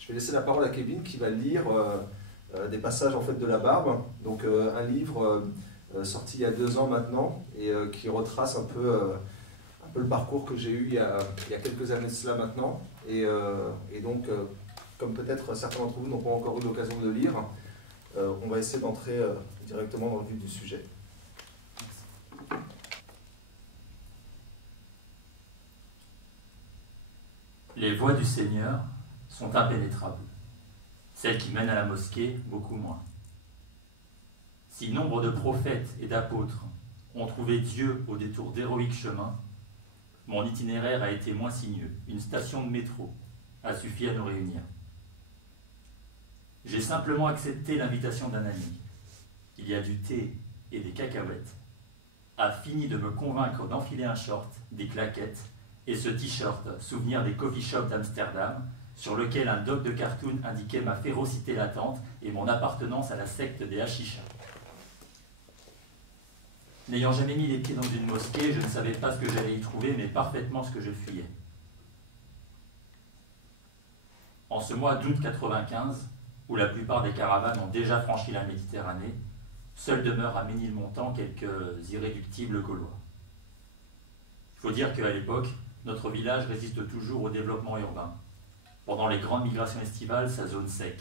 Je vais laisser la parole à Kevin qui va lire des passages en fait de la Barbe, donc un livre sorti il y a 2 ans maintenant et qui retrace un peu le parcours que j'ai eu il y a quelques années de cela maintenant et donc comme peut-être certains d'entre vous n'ont pas encore eu l'occasion de le lire, on va essayer d'entrer directement dans le vif du sujet. Les voies du Seigneur sont impénétrables. Celles qui mènent à la mosquée, beaucoup moins. Si nombre de prophètes et d'apôtres ont trouvé Dieu au détour d'héroïques chemins, mon itinéraire a été moins sinueux. Une station de métro a suffi à nous réunir. J'ai simplement accepté l'invitation d'un ami. Il y a du thé et des cacahuètes. A fini de me convaincre d'enfiler un short, des claquettes et ce t-shirt, souvenir des coffee shops d'Amsterdam, sur lequel un doc de cartoon indiquait ma férocité latente et mon appartenance à la secte des Hashichas. N'ayant jamais mis les pieds dans une mosquée, je ne savais pas ce que j'allais y trouver, mais parfaitement ce que je fuyais. En ce mois d'août 95, où la plupart des caravanes ont déjà franchi la Méditerranée, seuls demeurent à Ménilmontant quelques irréductibles Gaulois. Il faut dire qu'à l'époque, notre village résiste toujours au développement urbain. Pendant les grandes migrations estivales, sa zone sec.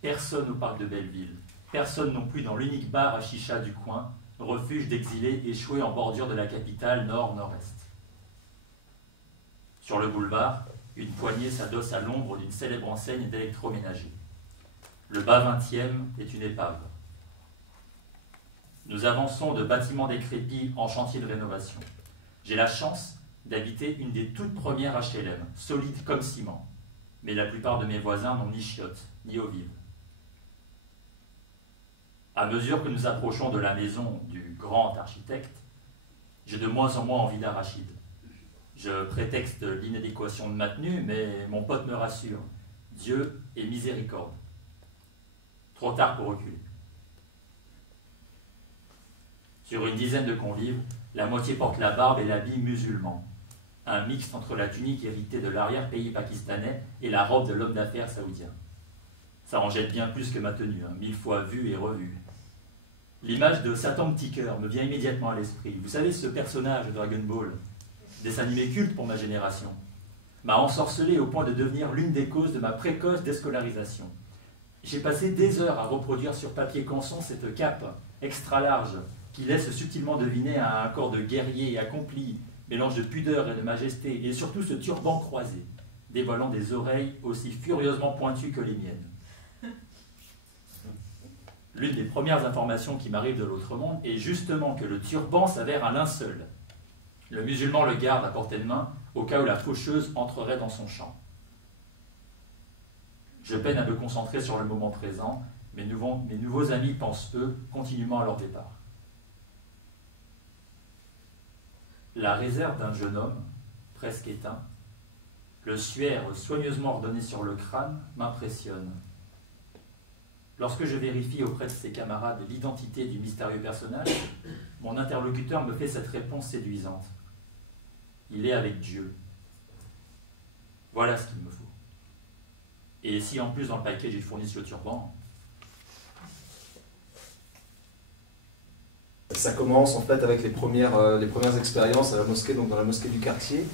Personne au parc de Belleville, personne non plus dans l'unique bar à chicha du coin, refuge d'exilés échoués en bordure de la capitale nord-nord-est. Sur le boulevard, une poignée s'adosse à l'ombre d'une célèbre enseigne d'électroménager. Le bas 20e est une épave. Nous avançons de bâtiments décrépits en chantier de rénovation. J'ai la chance d'habiter une des toutes premières HLM, solide comme ciment. Mais la plupart de mes voisins n'ont ni chiottes, ni eau vive. À mesure que nous approchons de la maison du grand architecte, j'ai de moins en moins envie d'arachide. Je prétexte l'inadéquation de ma tenue, mais mon pote me rassure. Dieu est miséricorde. Trop tard pour reculer. Sur une dizaine de convives, la moitié porte la barbe et l'habit musulman. Un mixte entre la tunique héritée de l'arrière-pays pakistanais et la robe de l'homme d'affaires saoudien. Ça en jette bien plus que ma tenue, 1000 fois vue et revue. L'image de Satan Petit Cœur me vient immédiatement à l'esprit. Vous savez, ce personnage de Dragon Ball, dessin animé culte pour ma génération, m'a ensorcelé au point de devenir l'une des causes de ma précoce déscolarisation. J'ai passé des heures à reproduire sur papier canson cette cape extra large qui laisse subtilement deviner un corps de guerrier accompli, mélange de pudeur et de majesté, et surtout ce turban croisé, dévoilant des oreilles aussi furieusement pointues que les miennes. L'une des premières informations qui m'arrive de l'autre monde est justement que le turban s'avère un linceul. Le musulman le garde à portée de main au cas où la faucheuse entrerait dans son champ. Je peine à me concentrer sur le moment présent, mes nouveaux amis pensent, eux, continuellement à leur départ. La réserve d'un jeune homme, presque éteint, le suaire soigneusement ordonné sur le crâne, m'impressionne. Lorsque je vérifie auprès de ses camarades l'identité du mystérieux personnage, mon interlocuteur me fait cette réponse séduisante. Il est avec Dieu. Voilà ce qu'il me faut. Et si en plus dans le package ils fournissent le turban. Ça commence en fait avec les premières expériences à la mosquée, donc dans la mosquée du quartier.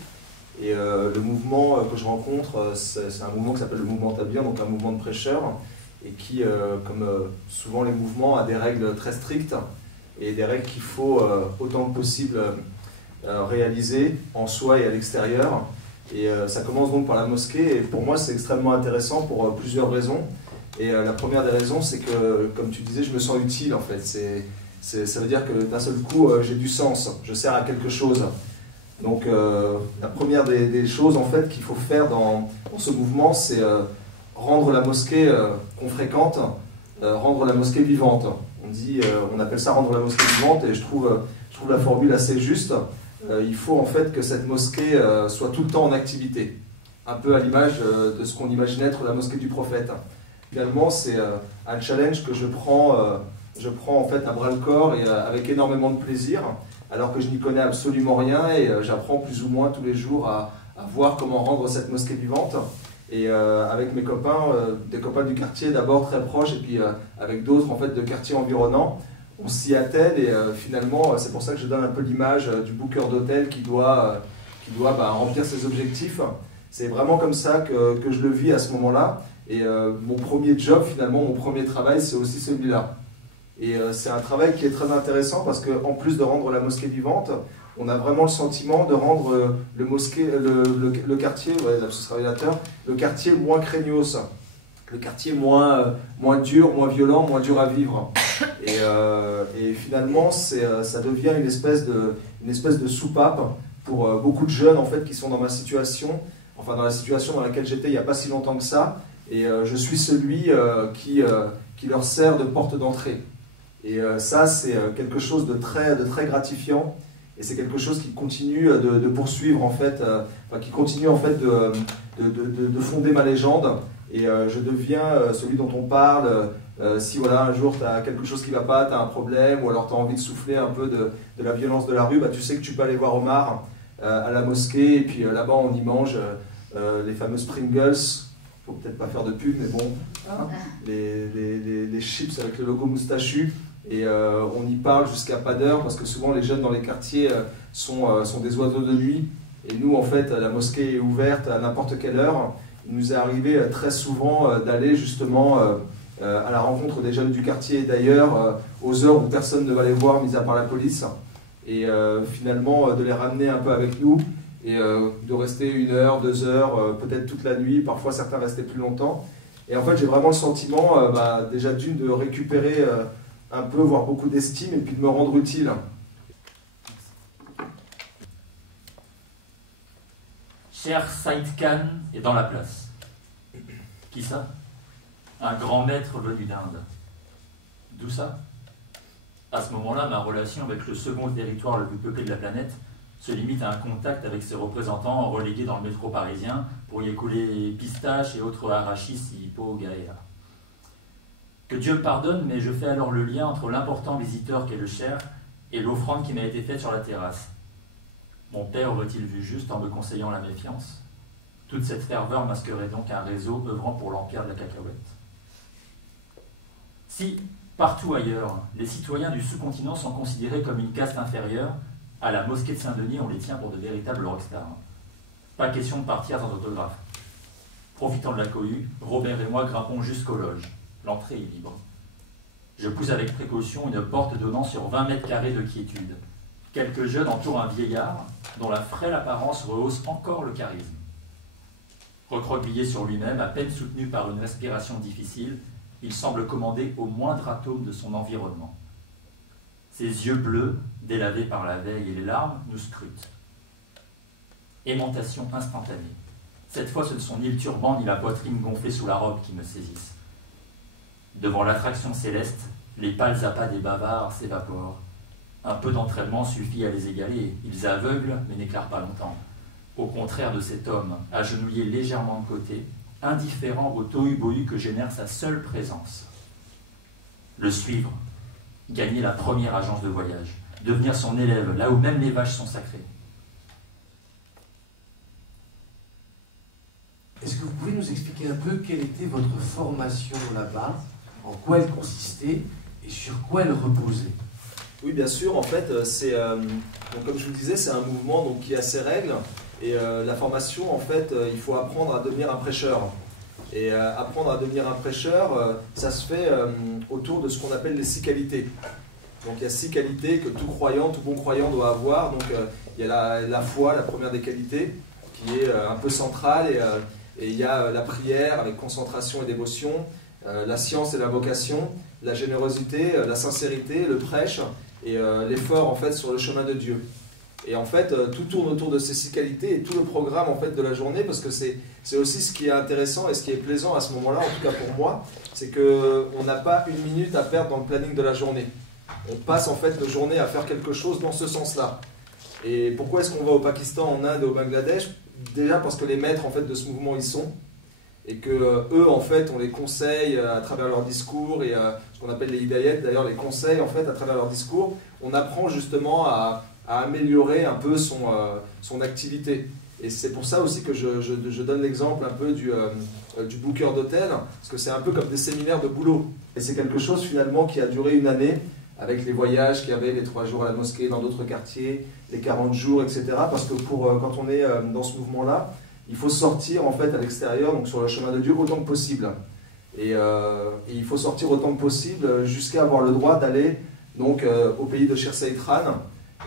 Et le mouvement que je rencontre, c'est un mouvement qui s'appelle le mouvement Tabir, donc un mouvement de prêcheurs, et qui, comme souvent les mouvements, a des règles très strictes, et des règles qu'il faut autant que possible réaliser en soi et à l'extérieur. Et ça commence donc par la mosquée, et pour moi c'est extrêmement intéressant pour plusieurs raisons. Et la première des raisons, c'est que, comme tu disais, je me sens utile en fait. Ça veut dire que d'un seul coup, j'ai du sens, je sers à quelque chose. Donc la première des choses en fait qu'il faut faire dans ce mouvement, c'est rendre la mosquée qu'on fréquente, rendre la mosquée vivante. On appelle ça rendre la mosquée vivante, et je trouve la formule assez juste. Il faut en fait que cette mosquée soit tout le temps en activité, un peu à l'image de ce qu'on imagine être la mosquée du prophète. Finalement, c'est un challenge que je prends en fait à bras le corps et avec énormément de plaisir, alors que je n'y connais absolument rien et j'apprends plus ou moins tous les jours à voir comment rendre cette mosquée vivante. Et avec mes copains, des copains du quartier d'abord très proches et puis avec d'autres en fait de quartiers environnants, on s'y attelle et finalement c'est pour ça que je donne un peu l'image du booker d'hôtel qui doit remplir ses objectifs. C'est vraiment comme ça que je le vis à ce moment-là. Et mon premier job finalement, mon premier travail, c'est aussi celui-là. Et c'est un travail qui est très intéressant parce qu'en plus de rendre la mosquée vivante, on a vraiment le sentiment de rendre le quartier, ouais, lapsus révélateur, le quartier moins craignos, le quartier moins dur, moins violent, moins dur à vivre. Et finalement, ça devient une espèce de soupape pour beaucoup de jeunes en fait, qui sont dans ma situation, enfin dans la situation dans laquelle j'étais il n'y a pas si longtemps que ça. Et je suis celui qui leur sert de porte d'entrée. Et ça, c'est quelque chose de très gratifiant. Et c'est quelque chose qui continue de poursuivre, en fait, qui continue en fait de fonder ma légende. Et je deviens celui dont on parle. Si voilà, un jour tu as quelque chose qui ne va pas, tu as un problème, ou alors tu as envie de souffler un peu de la violence de la rue, tu sais que tu peux aller voir Omar à la mosquée. Et puis là-bas, on y mange les fameuses Pringles. Faut peut-être pas faire de pub, mais bon, hein, les chips avec le logo moustachu. Et on y parle jusqu'à pas d'heure parce que souvent les jeunes dans les quartiers sont des oiseaux de nuit. Et nous, en fait, la mosquée est ouverte à n'importe quelle heure. Il nous est arrivé très souvent d'aller justement à la rencontre des jeunes du quartier et d'ailleurs aux heures où personne ne va les voir, mis à part la police. Et finalement, de les ramener un peu avec nous et de rester 1 heure, 2 heures, peut-être toute la nuit. Parfois, certains restaient plus longtemps. Et en fait, j'ai vraiment le sentiment, déjà d'une, de récupérer un peu, voire beaucoup d'estime, et puis de me rendre utile. Cher Saïd Khan est dans la place. Qui ça? Un grand maître venu d'Inde. D'où ça? À ce moment-là, ma relation avec le second territoire le plus peuplé de la planète se limite à un contact avec ses représentants relégués dans le métro parisien pour y écouler pistaches et autres arachis hippo gaéa. Que Dieu me pardonne, mais je fais alors le lien entre l'important visiteur qu'est le cher et l'offrande qui m'a été faite sur la terrasse. Mon père aurait-il vu juste en me conseillant la méfiance? Toute cette ferveur masquerait donc un réseau œuvrant pour l'empire de la cacahuète. Si, partout ailleurs, les citoyens du sous-continent sont considérés comme une caste inférieure, à la mosquée de Saint-Denis, on les tient pour de véritables rockstars. Pas question de partir sans autographe. Profitant de la cohue, Robert et moi grimpons jusqu'aux loges. L'entrée est libre. Je pousse avec précaution une porte donnant sur 20 mètres carrés de quiétude. Quelques jeunes entourent un vieillard, dont la frêle apparence rehausse encore le charisme. Recroquevillé sur lui-même, à peine soutenu par une respiration difficile, il semble commander au moindre atome de son environnement. Ses yeux bleus, délavés par la veille et les larmes, nous scrutent. Aimantation instantanée. Cette fois, ce ne sont ni le turban ni la poitrine gonflée sous la robe qui me saisissent. Devant l'attraction céleste, les pâles appâts des bavards s'évaporent. Un peu d'entraînement suffit à les égaler. Ils aveuglent, mais n'éclairent pas longtemps. Au contraire de cet homme, agenouillé légèrement de côté, indifférent au tohu-bohu que génère sa seule présence. Le suivre, gagner la première agence de voyage, devenir son élève, là où même les vaches sont sacrées. Est-ce que vous pouvez nous expliquer un peu quelle était votre formation là-bas, en quoi elle consistait et sur quoi elle reposait? Oui, bien sûr. En fait, donc, comme je vous le disais, c'est un mouvement donc, qui a ses règles. Et la formation, en fait, il faut apprendre à devenir un prêcheur. Et apprendre à devenir un prêcheur, ça se fait autour de ce qu'on appelle les 6 qualités. Donc il y a 6 qualités que tout croyant, tout bon croyant doit avoir. Donc il y a la foi, la première des qualités, qui est un peu centrale. Et il y a la prière avec concentration et dévotion, la science et la vocation, la générosité, la sincérité, le prêche et l'effort en fait sur le chemin de Dieu. Et en fait, tout tourne autour de ces 6 qualités et tout le programme en fait de la journée, parce que c'est aussi ce qui est intéressant et ce qui est plaisant à ce moment-là, en tout cas pour moi, c'est qu'on n'a pas 1 minute à perdre dans le planning de la journée. On passe en fait nos journées à faire quelque chose dans ce sens-là. Et pourquoi est-ce qu'on va au Pakistan, en Inde et au Bangladesh? Déjà parce que les maîtres en fait de ce mouvement y sont, et que eux en fait on les conseille à travers leurs discours et ce qu'on appelle les hidayat, d'ailleurs les conseils en fait à travers leurs discours. On apprend justement à à améliorer un peu son activité. Et c'est pour ça aussi que je donne l'exemple un peu du booker d'hôtel, parce que c'est un peu comme des séminaires de boulot. Et c'est quelque chose finalement qui a duré une année, avec les voyages qu'il y avait, les 3 jours à la mosquée, dans d'autres quartiers, les 40 jours, etc. Parce que quand on est dans ce mouvement-là, il faut sortir en fait à l'extérieur, donc sur le chemin de Dieu, autant que possible. Et il faut sortir autant que possible jusqu'à avoir le droit d'aller donc au pays de Shir Saïtran.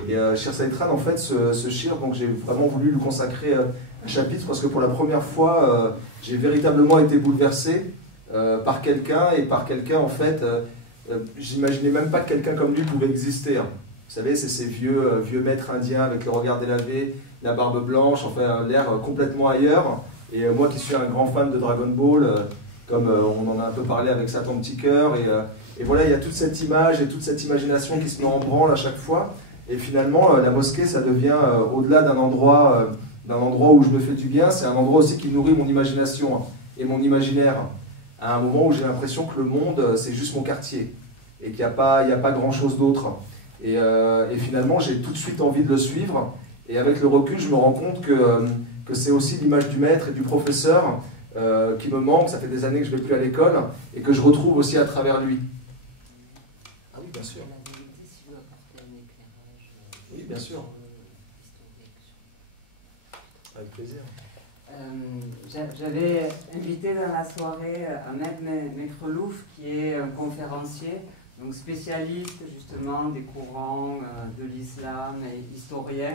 Et Shir Saïtran, en fait, ce shir, donc j'ai vraiment voulu lui consacrer un chapitre parce que pour la première fois, j'ai véritablement été bouleversé par quelqu'un en fait, j'imaginais même pas que quelqu'un comme lui pouvait exister. Hein. Vous savez, c'est ces vieux maîtres indiens avec le regard délavé, la barbe blanche, enfin l'air complètement ailleurs. Et moi qui suis un grand fan de Dragon Ball, comme on en a un peu parlé avec Satan Petit Cœur, et voilà, il y a toute cette image et toute cette imagination qui se met en branle à chaque fois. Et finalement, la mosquée, ça devient, au-delà d'un endroit où je me fais du bien, c'est un endroit aussi qui nourrit mon imagination et mon imaginaire. À un moment où j'ai l'impression que le monde, c'est juste mon quartier, et qu'il n'y a pas grand-chose d'autre. Et finalement, j'ai tout de suite envie de le suivre. Et avec le recul, je me rends compte que c'est aussi l'image du maître et du professeur qui me manque. Ça fait des années que je ne vais plus à l'école, et que je retrouve aussi à travers lui. Ah oui, bien sûr. Oui, bien sûr. Avec plaisir. J'avais invité dans la soirée Ahmed Mekrelouf, qui est un conférencier, donc spécialiste justement des courants de l'islam et historien.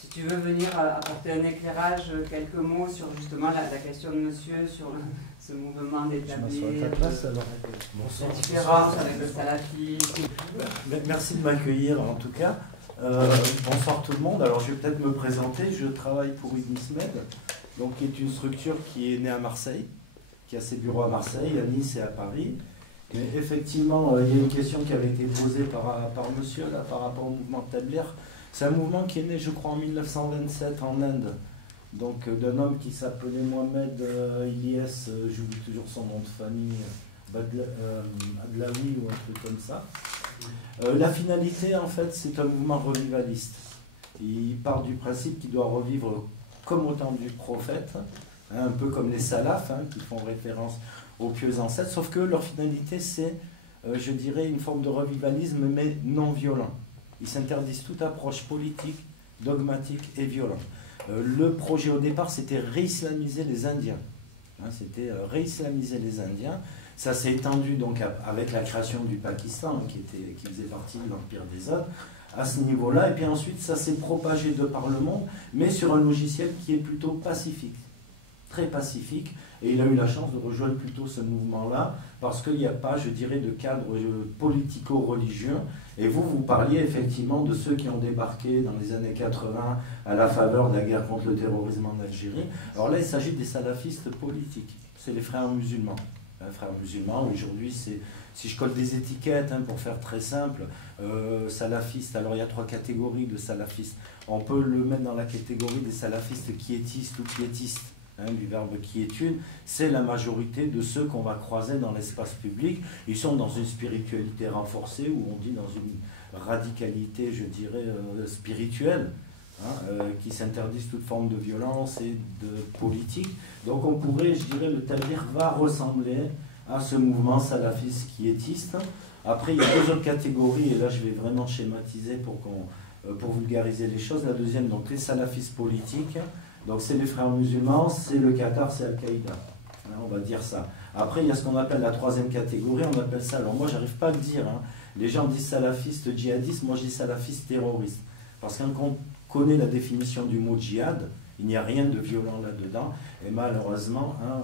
Si tu veux venir apporter un éclairage, quelques mots sur justement la question de monsieur, sur ce mouvement d'établir la différence avec le salafisme. Merci de m'accueillir en tout cas. Bonsoir tout le monde. Alors je vais peut-être me présenter. Je travaille pour Unismed, donc qui est une structure qui est née à Marseille, qui a ses bureaux à Marseille, à Nice et à Paris. Mais effectivement, il y a une question qui avait été posée par monsieur là, par rapport au mouvement Tabligh. C'est un mouvement qui est né, je crois, en 1927 en Inde, donc d'un homme qui s'appelait Mohamed Ilyes, j'oublie toujours son nom de famille, Adlaoui ou un truc comme ça. La finalité, en fait, c'est un mouvement revivaliste. Il part du principe qu'il doit revivre comme au temps du prophète, hein, un peu comme les salafs, hein, qui font référence aux pieux ancêtres, sauf que leur finalité, c'est, je dirais, une forme de revivalisme, mais non violent. Ils s'interdisent toute approche politique, dogmatique et violente. Le projet au départ, c'était réislamiser les Indiens. Hein, c'était réislamiser les Indiens. Ça s'est étendu donc avec la création du Pakistan, qui faisait partie de l'Empire des Indes, à ce niveau-là. Et puis ensuite, ça s'est propagé de par le monde, mais sur un logiciel qui est plutôt pacifique, très pacifique. Et il a eu la chance de rejoindre plutôt ce mouvement-là, parce qu'il n'y a pas, je dirais, de cadre politico-religieux. Et vous parliez effectivement de ceux qui ont débarqué dans les années 80 à la faveur de la guerre contre le terrorisme en Algérie. Alors là, il s'agit des salafistes politiques. C'est les frères musulmans. Frères musulmans, aujourd'hui, si je colle des étiquettes, hein, pour faire très simple, salafistes, alors il y a 3 catégories de salafistes. On peut le mettre dans la catégorie des salafistes quiétistes ou quiétistes, hein, du verbe quiétude. C'est la majorité de ceux qu'on va croiser dans l'espace public. Ils sont dans une spiritualité renforcée, ou on dit dans une radicalité, je dirais, spirituelle. Hein, qui s'interdisent toute forme de violence et de politique. Donc on pourrait, je dirais, le Tabligh va ressembler à ce mouvement salafiste quiétiste. Après, il y a 2 autres catégories, et là je vais vraiment schématiser pour vulgariser les choses. La deuxième, donc les salafistes politiques, donc c'est les frères musulmans, c'est le Qatar, c'est Al-Qaïda. Hein, on va dire ça. Après, il y a ce qu'on appelle la 3e catégorie, on appelle ça, alors moi j'arrive pas à le dire, hein. Les gens disent salafistes djihadistes, moi je dis salafistes terroristes. Parce qu'on connaît la définition du mot djihad, il n'y a rien de violent là-dedans, et malheureusement, hein,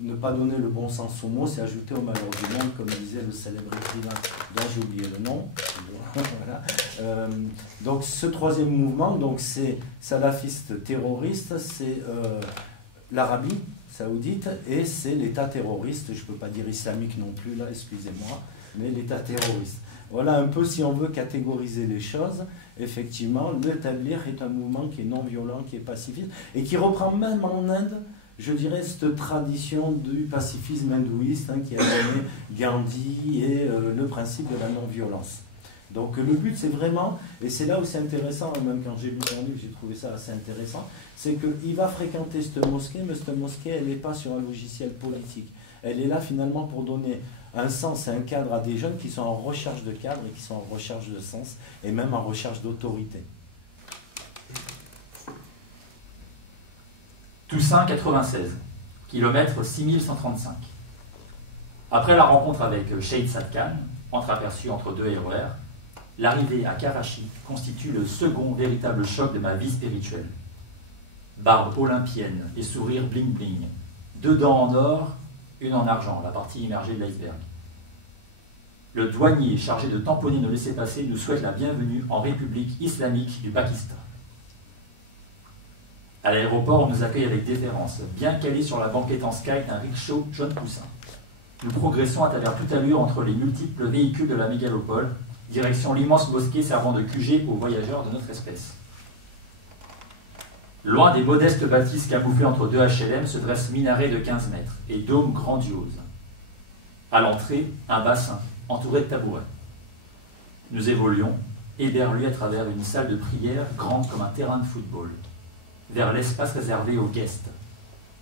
ne pas donner le bon sens au mot, c'est ajouter au malheur du monde, comme disait le célèbre écrivain dont j'ai oublié le nom. Voilà. Donc ce 3e mouvement, donc c'est salafiste terroriste, c'est l'Arabie saoudite, et c'est l'État terroriste, je ne peux pas dire islamique non plus, là, excusez-moi, mais l'État terroriste. Voilà un peu, si on veut catégoriser les choses, effectivement, le Tabligh est un mouvement qui est non violent, qui est pacifiste, et qui reprend même en Inde, je dirais, cette tradition du pacifisme hindouiste, hein, qui a donné Gandhi et le principe de la non-violence. Donc le but c'est vraiment, et c'est là où c'est intéressant, même quand j'ai lu ton livre, j'ai trouvé ça assez intéressant, c'est qu'il va fréquenter cette mosquée, mais cette mosquée elle n'est pas sur un logiciel politique. Elle est là finalement pour donner un sens et un cadre à des jeunes qui sont en recherche de cadre et qui sont en recherche de sens et même en recherche d'autorité. Toussaint 96, kilomètre 6135. Après la rencontre avec Shahid Sadkan, entreaperçu entre deux RER, l'arrivée à Karachi constitue le second véritable choc de ma vie spirituelle. Barbe olympienne et sourire bling-bling, 2 dents en or, une en argent, la partie immergée de l'iceberg. Le douanier chargé de tamponner nos laissez-passer nous souhaite la bienvenue en République islamique du Pakistan. À l'aéroport, on nous accueille avec déférence, bien calé sur la banquette en sky d'un rickshaw jaune poussin. Nous progressons à travers toute allure entre les multiples véhicules de la mégalopole, direction l'immense mosquée servant de QG aux voyageurs de notre espèce. Loin des modestes bâtisses camouflées entre 2 HLM se dresse minaret de 15 mètres et dôme grandiose. À l'entrée, un bassin, entouré de tabourets. Nous évoluons, éberlués à travers une salle de prière grande comme un terrain de football, vers l'espace réservé aux guests,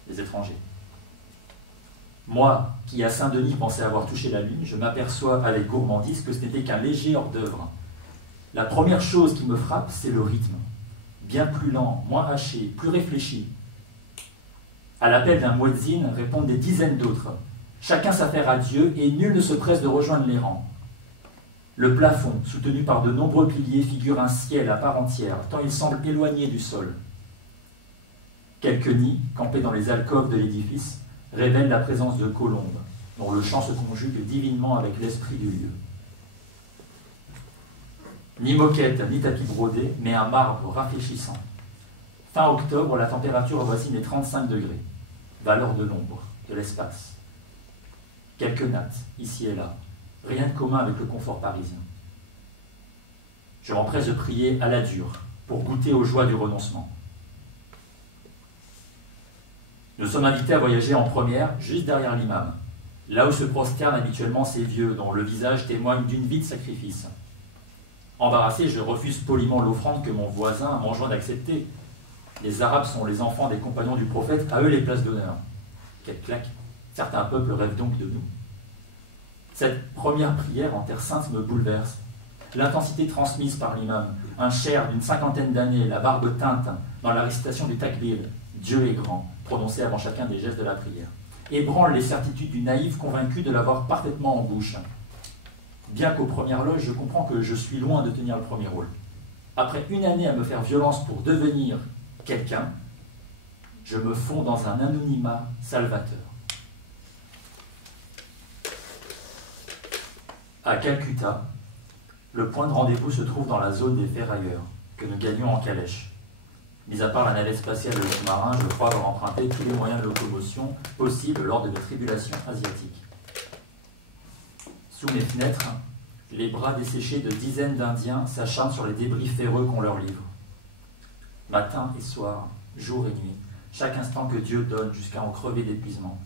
les étrangers. Moi, qui à Saint-Denis pensais avoir touché la lune, je m'aperçois avec gourmandise que ce n'était qu'un léger hors-d'œuvre. La première chose qui me frappe, c'est le rythme. Bien plus lent, moins haché, plus réfléchi. À l'appel d'un muezzin répondent des dizaines d'autres. Chacun s'affaire à Dieu et nul ne se presse de rejoindre les rangs. Le plafond, soutenu par de nombreux piliers, figure un ciel à part entière, tant il semble éloigné du sol. Quelques nids, campés dans les alcôves de l'édifice, révèlent la présence de colombes, dont le chant se conjugue divinement avec l'esprit du lieu. Ni moquette, ni tapis brodé, mais un marbre rafraîchissant. Fin octobre, la température avoisine les 35 degrés, valeur de l'ombre, de l'espace. Quelques nattes, ici et là, rien de commun avec le confort parisien. Je m'empresse de prier à la dure, pour goûter aux joies du renoncement. Nous sommes invités à voyager en première, juste derrière l'imam, là où se prosternent habituellement ces vieux, dont le visage témoigne d'une vie de sacrifice. Embarrassé, je refuse poliment l'offrande que mon voisin m'enjoint d'accepter. Les Arabes sont les enfants des compagnons du prophète, à eux les places d'honneur. Quelle claque! Certains peuples rêvent donc de nous. Cette première prière en Terre Sainte me bouleverse. L'intensité transmise par l'imam, un cher d'une 50aine d'années, la barbe teinte, dans la récitation du takbir, Dieu est grand, prononcé avant chacun des gestes de la prière, ébranle les certitudes du naïf convaincu de l'avoir parfaitement en bouche. Bien qu'aux premières loges, je comprends que je suis loin de tenir le premier rôle. Après une année à me faire violence pour devenir quelqu'un, je me fonds dans un anonymat salvateur. À Calcutta, le point de rendez-vous se trouve dans la zone des ferrailleurs, que nous gagnons en calèche. Mis à part la navette spatiale et le sous-marin, je crois avoir emprunté tous les moyens de locomotion possibles lors de mes tribulations asiatiques. Sous mes fenêtres, les bras desséchés de dizaines d'Indiens s'acharnent sur les débris ferreux qu'on leur livre. Matin et soir, jour et nuit, chaque instant que Dieu donne jusqu'à en crever d'épuisement.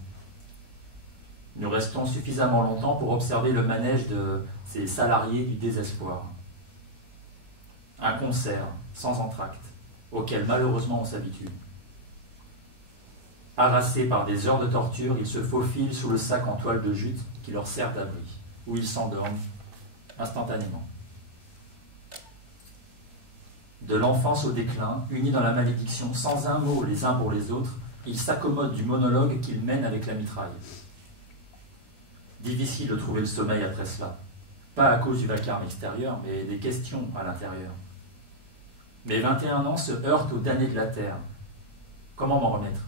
Nous restons suffisamment longtemps pour observer le manège de ces salariés du désespoir. Un concert sans entracte, auquel malheureusement on s'habitue. Harassés par des heures de torture, ils se faufilent sous le sac en toile de jute qui leur sert d'abri, où ils s'endorment instantanément. De l'enfance au déclin, unis dans la malédiction, sans un mot les uns pour les autres, ils s'accommodent du monologue qu'ils mènent avec la mitraille. Difficile de trouver le sommeil après cela, pas à cause du vacarme extérieur, mais des questions à l'intérieur. Mes 21 ans se heurtent aux damnés de la terre. Comment m'en remettre?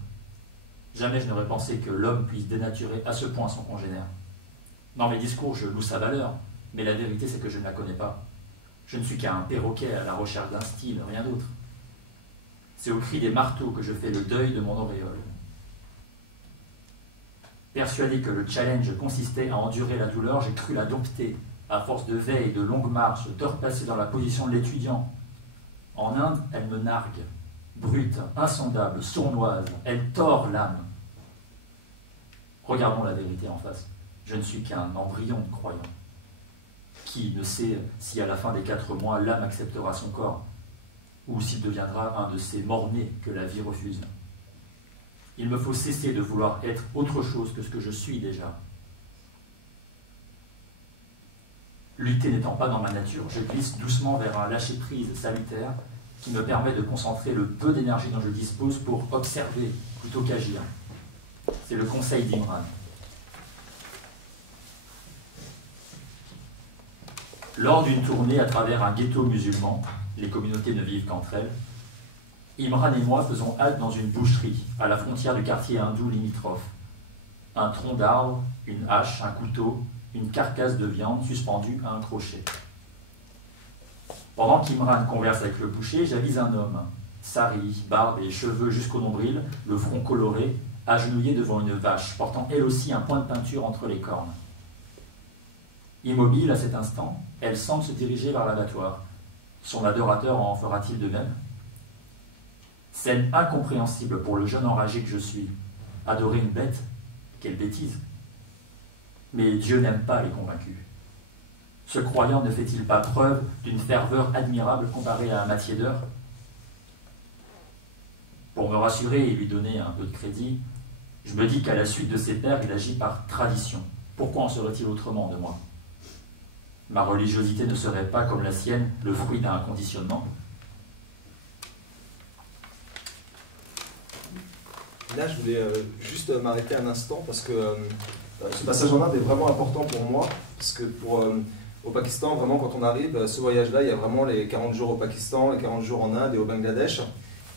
Jamais je n'aurais pensé que l'homme puisse dénaturer à ce point son congénère. Dans mes discours, je loue sa valeur, mais la vérité, c'est que je ne la connais pas. Je ne suis qu'un perroquet à la recherche d'un style, rien d'autre. C'est au cri des marteaux que je fais le deuil de mon auréole. Persuadé que le challenge consistait à endurer la douleur, j'ai cru la dompter, à force de veille, de longues marches, d'heures passées dans la position de l'étudiant. En Inde, elle me nargue, brute, insondable, sournoise, elle tord l'âme. Regardons la vérité en face. Je ne suis qu'un embryon de croyant. Qui ne sait si à la fin des 4 mois, l'âme acceptera son corps, ou s'il deviendra un de ces morts-nés que la vie refuse. Il me faut cesser de vouloir être autre chose que ce que je suis déjà. Lutter n'étant pas dans ma nature, je glisse doucement vers un lâcher-prise salutaire qui me permet de concentrer le peu d'énergie dont je dispose pour observer plutôt qu'agir. C'est le conseil d'Imran. Lors d'une tournée à travers un ghetto musulman, les communautés ne vivent qu'entre elles, Imran et moi faisons halte dans une boucherie, à la frontière du quartier hindou limitrophe. Un tronc d'arbre, une hache, un couteau, une carcasse de viande suspendue à un crochet. Pendant qu'Imran converse avec le boucher, j'avise un homme, sari, barbe et cheveux jusqu'au nombril, le front coloré, agenouillé devant une vache, portant elle aussi un point de peinture entre les cornes. Immobile à cet instant, elle semble se diriger vers l'abattoir. Son adorateur en fera-t-il de même? Scène incompréhensible pour le jeune enragé que je suis. Adorer une bête? Quelle bêtise! Mais Dieu n'aime pas les convaincus. Ce croyant ne fait-il pas preuve d'une ferveur admirable comparée à un Mathieu-d'heure? Pour me rassurer et lui donner un peu de crédit, je me dis qu'à la suite de ses pères, il agit par tradition. Pourquoi en serait-il autrement de moi? Ma religiosité ne serait pas, comme la sienne, le fruit d'un conditionnement? Là, je voulais juste m'arrêter un instant parce que ce passage en Inde est vraiment important pour moi. Parce que au Pakistan, vraiment, quand on arrive, ce voyage-là, il y a vraiment les 40 jours au Pakistan, les 40 jours en Inde et au Bangladesh.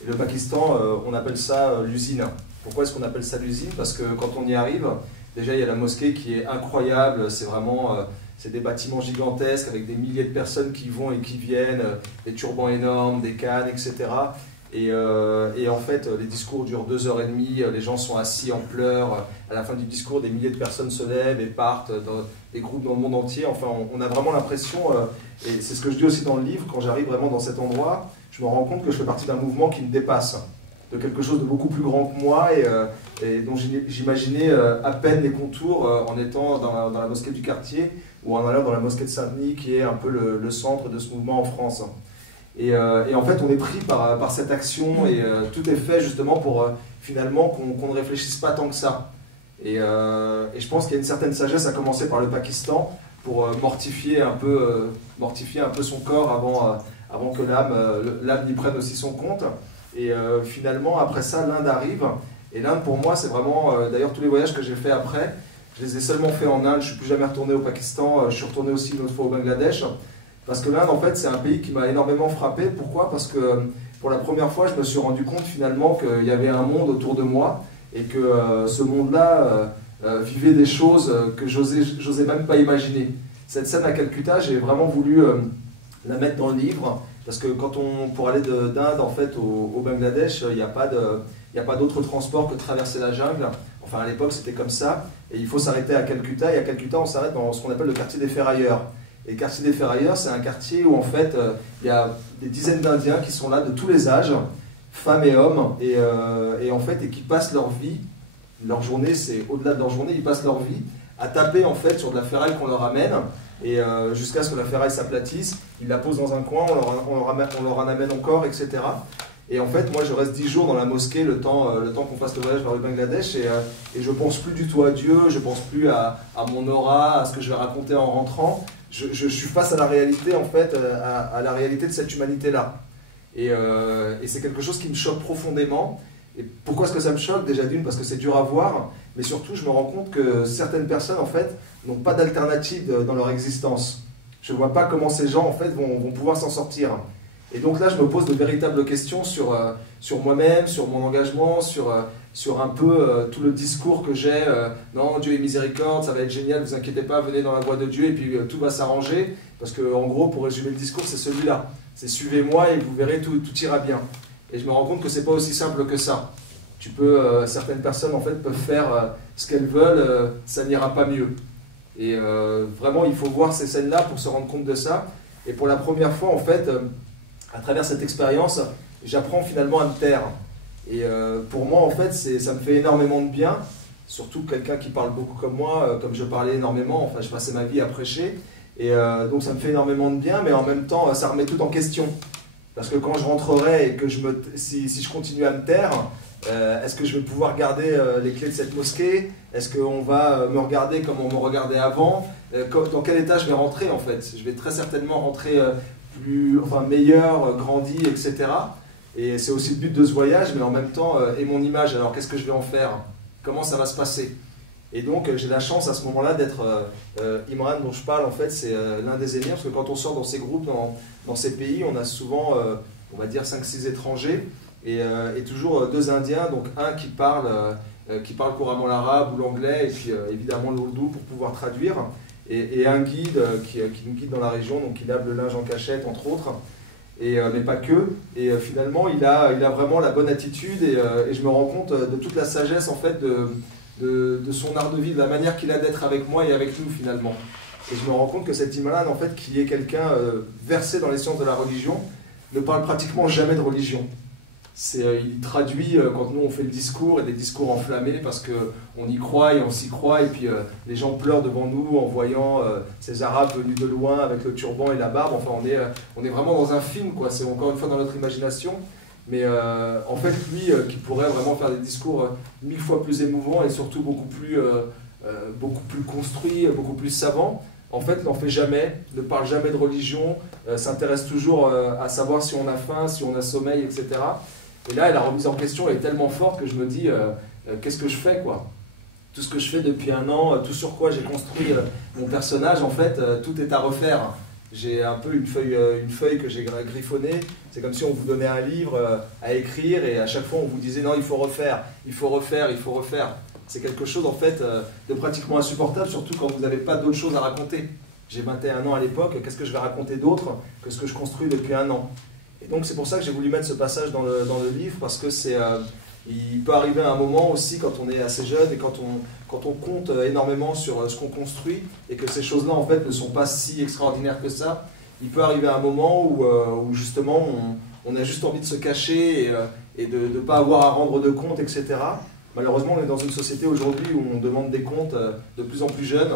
Et le Pakistan, on appelle ça l'usine. Pourquoi est-ce qu'on appelle ça l'usine? Parce que quand on y arrive, déjà, il y a la mosquée qui est incroyable. C'est vraiment c'est des bâtiments gigantesques avec des milliers de personnes qui vont et qui viennent, des turbans énormes, des cannes, etc. Et en fait, les discours durent 2h30, les gens sont assis en pleurs. À la fin du discours, des milliers de personnes se lèvent et partent dans des groupes dans le monde entier. Enfin, on a vraiment l'impression, et c'est ce que je dis aussi dans le livre, quand j'arrive vraiment dans cet endroit, je me rends compte que je fais partie d'un mouvement qui me dépasse, de quelque chose de beaucoup plus grand que moi et dont j'imaginais à peine les contours en étant dans la mosquée du quartier ou en allant dans la mosquée de Saint-Denis, qui est un peu le centre de ce mouvement en France. Et en fait, on est pris par cette action et tout est fait justement pour finalement qu'on ne réfléchisse pas tant que ça. Et je pense qu'il y a une certaine sagesse à commencer par le Pakistan pour mortifier un peu son corps avant que l'âme y prenne aussi son compte. Et finalement, après ça, l'Inde arrive. Et l'Inde, pour moi, c'est vraiment... D'ailleurs, tous les voyages que j'ai fait après, je les ai seulement fait en Inde. Je ne suis plus jamais retourné au Pakistan. Je suis retourné aussi une autre fois au Bangladesh. Parce que l'Inde, en fait, c'est un pays qui m'a énormément frappé. Pourquoi? Parce que pour la première fois, je me suis rendu compte finalement qu'il y avait un monde autour de moi et que ce monde-là vivait des choses que j'osais même pas imaginer. Cette scène à Calcutta, j'ai vraiment voulu la mettre dans le livre parce que pour aller d'Inde en fait au Bangladesh, il n'y a pas d'autre transport que de traverser la jungle. Enfin, à l'époque, c'était comme ça. Et il faut s'arrêter à Calcutta. Et à Calcutta, on s'arrête dans ce qu'on appelle le quartier des ferrailleurs. Et le quartier des ferrailleurs, c'est un quartier où en fait il y a des dizaines d'Indiens qui sont là de tous les âges, femmes et hommes, et en fait et qui passent leur vie, leur journée, c'est au-delà de leur journée, ils passent leur vie à taper en fait sur de la ferraille qu'on leur amène, et jusqu'à ce que la ferraille s'aplatisse, ils la posent dans un coin, on leur en amène encore, etc. Et en fait, moi je reste 10 jours dans la mosquée le temps qu'on fasse le voyage vers le Bangladesh, et je pense plus du tout à Dieu, je pense plus à mon aura, à ce que je vais raconter en rentrant. Je suis face à la réalité, en fait, à la réalité de cette humanité-là. Et c'est quelque chose qui me choque profondément. Et pourquoi est-ce que ça me choque? Déjà d'une, parce que c'est dur à voir, mais surtout, je me rends compte que certaines personnes, en fait, n'ont pas d'alternative dans leur existence. Je ne vois pas comment ces gens, en fait, vont pouvoir s'en sortir. Et donc là, je me pose de véritables questions sur moi-même, sur mon engagement, sur un peu tout le discours que j'ai. Non, Dieu est miséricorde, ça va être génial, vous inquiétez pas, venez dans la voie de Dieu et puis tout va s'arranger. Parce que en gros, pour résumer le discours, c'est celui-là. C'est suivez-moi et vous verrez, tout ira bien. Et je me rends compte que c'est pas aussi simple que ça. Certaines personnes en fait peuvent faire ce qu'elles veulent, ça n'ira pas mieux. Et vraiment, il faut voir ces scènes-là pour se rendre compte de ça. Et pour la première fois, en fait, à travers cette expérience, j'apprends finalement à me taire. Et pour moi, en fait, ça me fait énormément de bien, surtout quelqu'un qui parle beaucoup comme moi, comme je parlais énormément, enfin, je passais ma vie à prêcher. Et donc ça me fait énormément de bien, mais en même temps, ça remet tout en question. Parce que quand je rentrerai et que si je continue à me taire, est-ce que je vais pouvoir garder les clés de cette mosquée? Est-ce qu'on va me regarder comme on me regardait avant? Dans quel état je vais rentrer en fait? Je vais très certainement rentrer meilleur, grandi, etc. Et c'est aussi le but de ce voyage, mais en même temps, et mon image, alors qu'est-ce que je vais en faire? Comment ça va se passer? Et donc j'ai la chance à ce moment-là d'être Imran dont je parle, en fait, c'est l'un des émirs, parce que quand on sort dans ces groupes, dans ces pays, on a souvent, on va dire, 5-6 étrangers, et toujours 2 Indiens, donc un qui parle couramment l'arabe ou l'anglais, et puis évidemment l'ourdou pour pouvoir traduire, et un guide qui nous guide dans la région, donc il lave le linge en cachette, entre autres, mais pas que. Et finalement, il a vraiment la bonne attitude, et je me rends compte de toute la sagesse, en fait, de son art de vivre, de la manière qu'il a d'être avec moi et avec nous, finalement. Et je me rends compte que cet Imran, en fait, qui est quelqu'un versé dans les sciences de la religion, ne parle pratiquement jamais de religion. Il traduit quand nous on fait le discours, et des discours enflammés parce qu'on y croit et on s'y croit, et puis les gens pleurent devant nous en voyant ces Arabes venus de loin avec le turban et la barbe. Enfin, on est vraiment dans un film, quoi. C'est encore une fois dans notre imagination, mais en fait lui qui pourrait vraiment faire des discours 1000 fois plus émouvants et surtout beaucoup plus construits, beaucoup plus savants, en fait n'en fait jamais, ne parle jamais de religion, s'intéresse toujours à savoir si on a faim, si on a sommeil, etc. Et là, la remise en question est tellement forte que je me dis, qu'est-ce que je fais, quoi? Tout ce que je fais depuis 1 an, tout sur quoi j'ai construit mon personnage, en fait, tout est à refaire. J'ai un peu une feuille que j'ai griffonnée. C'est comme si on vous donnait un livre à écrire, et à chaque fois on vous disait, non, il faut refaire, il faut refaire, il faut refaire. C'est quelque chose, en fait, de pratiquement insupportable, surtout quand vous n'avez pas d'autre chose à raconter. J'ai 21 ans à l'époque, qu'est-ce que je vais raconter d'autre que ce que je construis depuis 1 an? Et donc c'est pour ça que j'ai voulu mettre ce passage dans le livre, parce que il peut arriver un moment aussi, quand on est assez jeune et quand on compte énormément sur ce qu'on construit, et que ces choses-là en fait ne sont pas si extraordinaires que ça, il peut arriver un moment où justement on a juste envie de se cacher et de ne pas avoir à rendre de compte, etc. Malheureusement, on est dans une société aujourd'hui où on demande des comptes de plus en plus jeunes.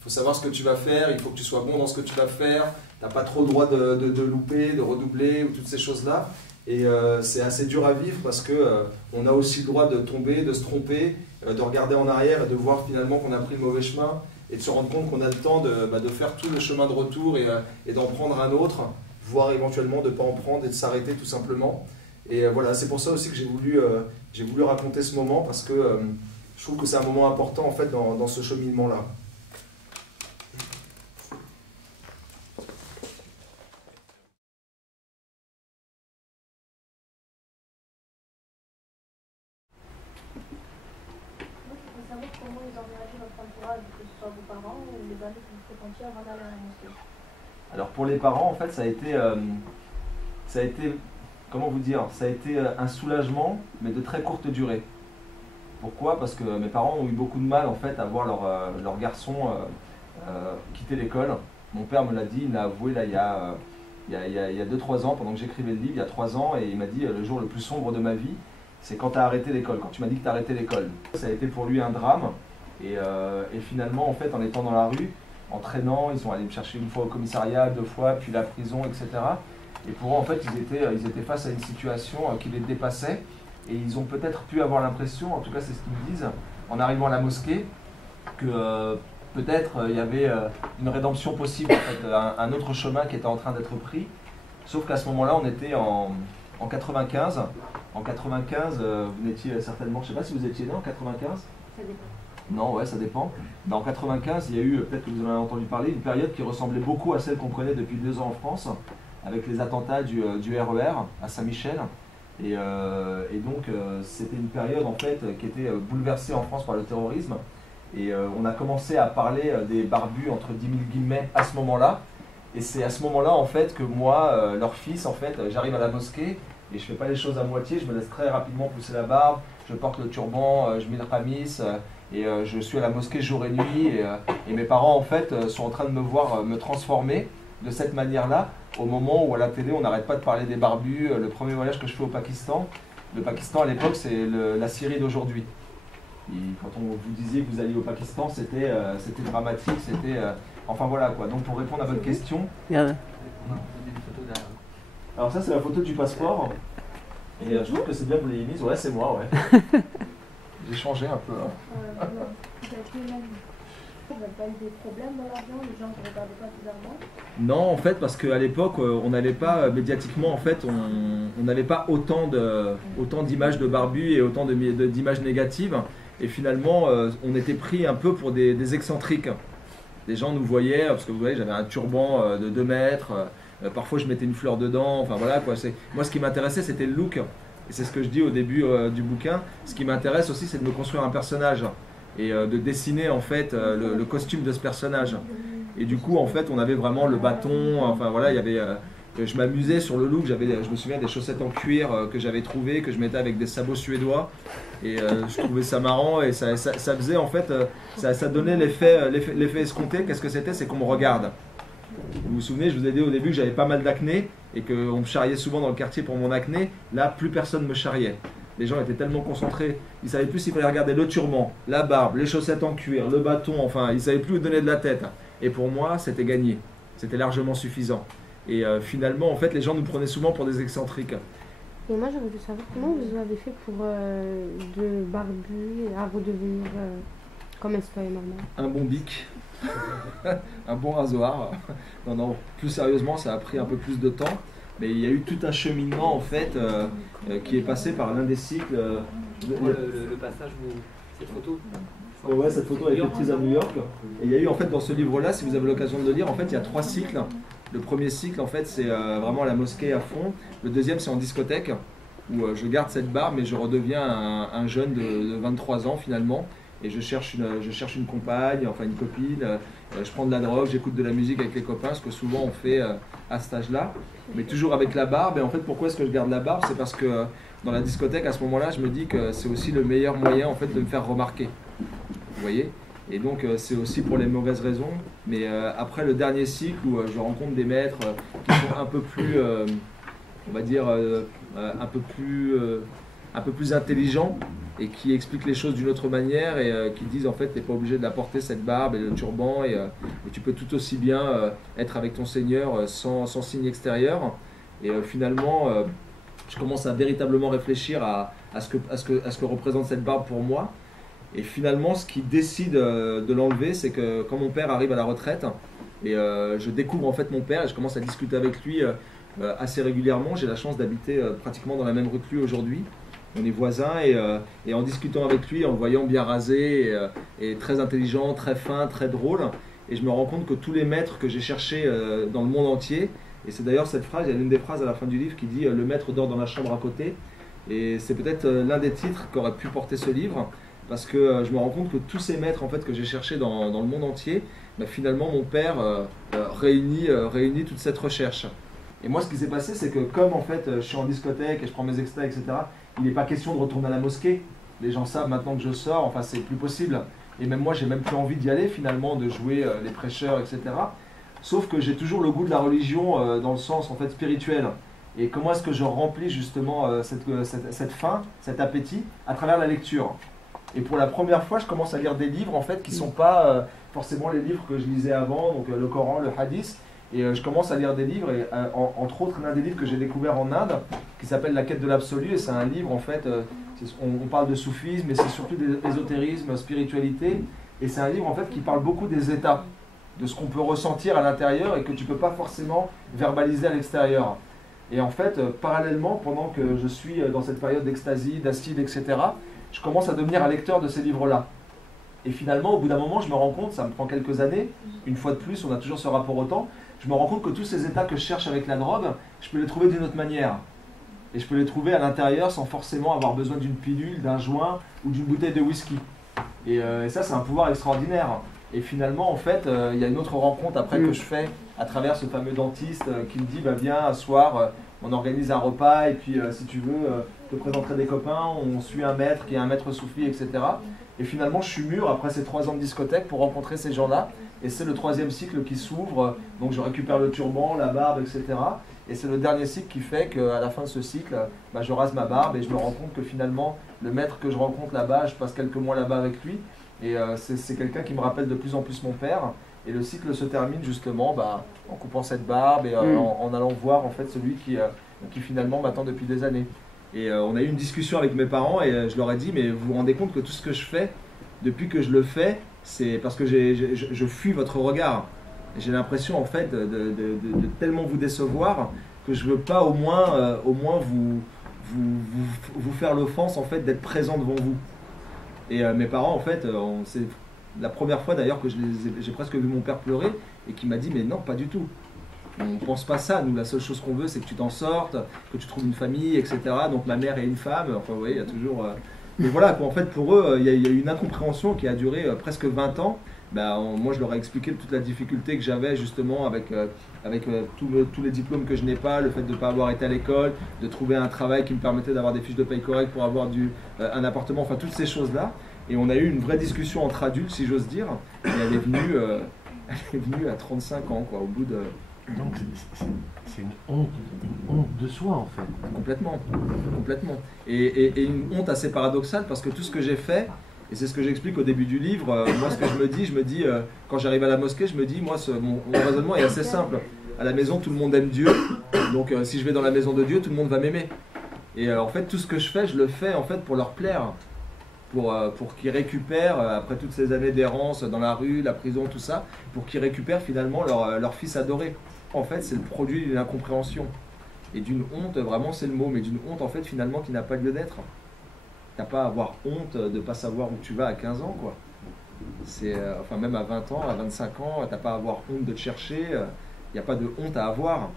Il faut savoir ce que tu vas faire, il faut que tu sois bon dans ce que tu vas faire, tu n'as pas trop le droit de louper, de redoubler, ou toutes ces choses-là. Et c'est assez dur à vivre parce qu'on a aussi le droit de tomber, de se tromper, de regarder en arrière et de voir finalement qu'on a pris le mauvais chemin, et de se rendre compte qu'on a le temps de faire tout le chemin de retour et d'en prendre un autre, voire éventuellement de ne pas en prendre et de s'arrêter tout simplement. Et voilà, c'est pour ça aussi que j'ai voulu raconter ce moment, parce que je trouve que c'est un moment important en fait dans ce cheminement-là. Comment ils ont réagi votre entourage, que ce soit vos parents ou les amis que vous fréquentiez avant d'aller à la mosquée? Alors pour les parents, en fait, ça a été, comment vous dire, ça a été un soulagement, mais de très courte durée. Pourquoi? Parce que mes parents ont eu beaucoup de mal en fait à voir leur garçon quitter l'école. Mon père me l'a dit, il l'a avoué là, il y a 2-3 ans, pendant que j'écrivais le livre, il y a 3 ans, et il m'a dit le jour le plus sombre de ma vie, c'est quand tu as arrêté l'école, quand tu m'as dit que tu as arrêté l'école. Ça a été pour lui un drame, et finalement, en fait, en étant dans la rue, en traînant, ils sont allés me chercher 1 fois au commissariat, 2 fois, puis la prison, etc. Et pour eux, en fait, ils étaient face à une situation qui les dépassait, et ils ont peut-être pu avoir l'impression, en tout cas c'est ce qu'ils me disent, en arrivant à la mosquée, que peut-être il y avait une rédemption possible, en fait, un autre chemin qui était en train d'être pris. Sauf qu'à ce moment-là, on était en 95. En 95, vous n'étiez certainement, je ne sais pas si vous étiez né en 95. Ça dépend. Non, ouais, ça dépend. Mais en 95, il y a eu, peut-être que vous en avez entendu parler, une période qui ressemblait beaucoup à celle qu'on connaît depuis 2 ans en France, avec les attentats du RER à Saint-Michel. Et donc, c'était une période en fait qui était bouleversée en France par le terrorisme. Et on a commencé à parler des barbus entre 10 000 guillemets à ce moment-là. Et c'est à ce moment-là en fait que moi, leur fils, en fait, j'arrive à la mosquée et je fais pas les choses à moitié. Je me laisse très rapidement pousser la barbe, je porte le turban, je mets le qamis et je suis à la mosquée jour et nuit. Et mes parents en fait sont en train de me voir me transformer de cette manière-là, au moment où à la télé on n'arrête pas de parler des barbus. Le premier voyage que je fais au Pakistan, le Pakistan à l'époque c'est la Syrie d'aujourd'hui. Quand on vous disiez que vous alliez au Pakistan, c'était dramatique, enfin voilà quoi. Donc pour répondre à votre question, alors ça c'est la photo du passeport, et je trouve que c'est bien que vous l'ayez mise, ouais c'est moi, ouais. J'ai changé un peu. Hein. Vous n'avez pas eu des problèmes dans l'avion, les gens ne regardaient pas bizarrement? Non, en fait, parce qu'à l'époque, on n'allait pas médiatiquement, en fait, on n'avait pas autant d'images de barbus et autant d'images négatives. Et finalement, on était pris un peu pour des excentriques. Les gens nous voyaient, parce que vous voyez, j'avais un turban de 2 mètres, parfois je mettais une fleur dedans, enfin voilà quoi. Moi, ce qui m'intéressait, c'était le look. Et c'est ce que je dis au début du bouquin. Ce qui m'intéresse aussi, c'est de me construire un personnage. Et de dessiner en fait le costume de ce personnage. Et du coup en fait on avait vraiment le bâton, enfin voilà, il y avait, je m'amusais sur le look, je me souviens des chaussettes en cuir que j'avais trouvées, que je mettais avec des sabots suédois, et je trouvais ça marrant, et ça faisait en fait, ça donnait l'effet escompté. Qu'est-ce que c'était? C'est qu'on me regarde. Vous vous souvenez, je vous ai dit au début que j'avais pas mal d'acné, et qu'on me charriait souvent dans le quartier pour mon acné. Là, plus personne me charriait. Les gens étaient tellement concentrés, ils ne savaient plus s'il fallait regarder le turban, la barbe, les chaussettes en cuir, le bâton, enfin, ils ne savaient plus où donner de la tête. Et pour moi, c'était gagné. C'était largement suffisant. Et finalement, en fait, les gens nous prenaient souvent pour des excentriques. Et moi, j'aurais voulu savoir comment vous avez fait pour de barbu à redevenir comme un citoyen normal. Un bon bic, un bon rasoir. Non, plus sérieusement, ça a pris un peu plus de temps. Mais il y a eu tout un cheminement en fait qui est passé par l'un des cycles. Le passage où cette photo. Ouais, cette photo a été prise à New York. Et il y a eu en fait dans ce livre-là, si vous avez l'occasion de le lire, en fait il y a 3 cycles. Le premier cycle en fait c'est vraiment la mosquée à fond. Le deuxième c'est en discothèque où je garde cette barbe mais je redeviens un jeune de 23 ans finalement. Et je cherche une compagne, enfin une copine, je prends de la drogue, j'écoute de la musique avec les copains, ce que souvent on fait à cet âge-là, mais toujours avec la barbe. Et en fait, pourquoi est-ce que je garde la barbe? C'est parce que dans la discothèque, à ce moment-là, je me dis que c'est aussi le meilleur moyen en fait de me faire remarquer. Vous voyez? Et donc c'est aussi pour les mauvaises raisons. Mais après le dernier cycle où je rencontre des maîtres qui sont un peu plus, on va dire, un peu plus intelligents, et qui expliquent les choses d'une autre manière, et qui disent en fait t'es pas obligé de la porter cette barbe et le turban, et tu peux tout aussi bien être avec ton Seigneur sans signe extérieur. Et finalement je commence à véritablement réfléchir à ce que représente cette barbe pour moi. Et finalement ce qui décide de l'enlever, c'est que quand mon père arrive à la retraite, et je découvre en fait mon père et je commence à discuter avec lui assez régulièrement. J'ai la chance d'habiter pratiquement dans la même rue que lui aujourd'hui. On est voisins, et en discutant avec lui, en le voyant bien rasé et très intelligent, très fin, très drôle, et je me rends compte que tous les maîtres que j'ai cherchés dans le monde entier, et c'est d'ailleurs cette phrase, il y a une des phrases à la fin du livre qui dit « Le maître dort dans la chambre à côté », et c'est peut-être l'un des titres qu'aurait pu porter ce livre, parce que je me rends compte que tous ces maîtres en fait, que j'ai cherchés dans le monde entier, finalement mon père réunit toute cette recherche. Et moi ce qui s'est passé, c'est que comme en fait je suis en discothèque et je prends mes extraits, etc., il n'est pas question de retourner à la mosquée. Les gens savent maintenant que je sors, enfin c'est plus possible. Et même moi j'ai même plus envie d'y aller finalement, de jouer les prêcheurs, etc. Sauf que j'ai toujours le goût de la religion dans le sens en fait spirituel. Et comment est-ce que je remplis justement cette faim, cet appétit à travers la lecture. Et pour la première fois je commence à lire des livres en fait qui ne sont pas forcément les livres que je lisais avant, donc le Coran, le Hadith. Et je commence à lire des livres, et entre autres l'un des livres que j'ai découvert en Inde, qui s'appelle La quête de l'absolu, et c'est un livre en fait, on parle de soufisme, mais c'est surtout d'ésotérisme, spiritualité, et c'est un livre en fait qui parle beaucoup des états, de ce qu'on peut ressentir à l'intérieur et que tu ne peux pas forcément verbaliser à l'extérieur. Et en fait, parallèlement, pendant que je suis dans cette période d'extasie, d'acide, etc., je commence à devenir un lecteur de ces livres-là. Et finalement, au bout d'un moment, je me rends compte, ça me prend quelques années, une fois de plus, on a toujours ce rapport au temps, je me rends compte que tous ces états que je cherche avec la drogue, je peux les trouver d'une autre manière. Et je peux les trouver à l'intérieur sans forcément avoir besoin d'une pilule, d'un joint ou d'une bouteille de whisky. Et ça, c'est un pouvoir extraordinaire. Et finalement, en fait, il y a une autre rencontre après que je fais à travers ce fameux dentiste qui me dit viens, un soir, on organise un repas, et puis si tu veux, je te présenterai des copains, on suit un maître qui est un maître soufi, etc. Et finalement, je suis mûr après ces 3 ans de discothèque pour rencontrer ces gens-là. Et c'est le 3e cycle qui s'ouvre, donc je récupère le turban, la barbe, etc. Et c'est le dernier cycle qui fait qu'à la fin de ce cycle, bah, je rase ma barbe et je me rends compte que finalement, le maître que je rencontre là-bas, je passe quelques mois là-bas avec lui. Et c'est quelqu'un qui me rappelle de plus en plus mon père. Et le cycle se termine justement bah, en coupant cette barbe et en allant voir en fait celui qui finalement m'attend depuis des années. Et on a eu une discussion avec mes parents et je leur ai dit, mais vous vous rendez compte que tout ce que je fais, depuis que je le fais, c'est parce que je fuis votre regard. J'ai l'impression en fait de tellement vous décevoir que je veux pas au moins vous faire l'offense en fait d'être présent devant vous. Et mes parents en fait, c'est la première fois d'ailleurs que j'ai presque vu mon père pleurer et qui m'a dit mais non pas du tout. On pense pas ça, nous la seule chose qu'on veut c'est que tu t'en sortes, que tu trouves une famille, etc. Donc ma mère est une femme, enfin vous voyez il y a toujours... Mais voilà, en fait pour eux il y a eu une incompréhension qui a duré presque 20 ans. Ben, moi je leur ai expliqué toute la difficulté que j'avais justement avec tous les diplômes que je n'ai pas, le fait de ne pas avoir été à l'école, de trouver un travail qui me permettait d'avoir des fiches de paye correctes pour avoir un appartement, enfin toutes ces choses-là. Et on a eu une vraie discussion entre adultes, si j'ose dire, et elle est venue à 35 ans, quoi, au bout de... Donc c'est une honte de soi en fait. Complètement, complètement. Et une honte assez paradoxale parce que tout ce que j'ai fait, et c'est ce que j'explique au début du livre, moi ce que je me dis, quand j'arrive à la mosquée, je me dis, moi mon raisonnement est assez simple. À la maison, tout le monde aime Dieu, donc si je vais dans la maison de Dieu, tout le monde va m'aimer. Et en fait, tout ce que je fais, je le fais en fait pour leur plaire, pour qu'ils récupèrent, après toutes ces années d'errance dans la rue, la prison, tout ça, pour qu'ils récupèrent finalement leur fils adoré. En fait, c'est le produit d'une incompréhension et d'une honte, vraiment c'est le mot, mais d'une honte en fait finalement qui n'a pas lieu d'être. T'as pas à avoir honte de ne pas savoir où tu vas à 15 ans, quoi. Enfin même à 20 ans, à 25 ans, t'as pas à avoir honte de te chercher, il n'y a pas de honte à avoir.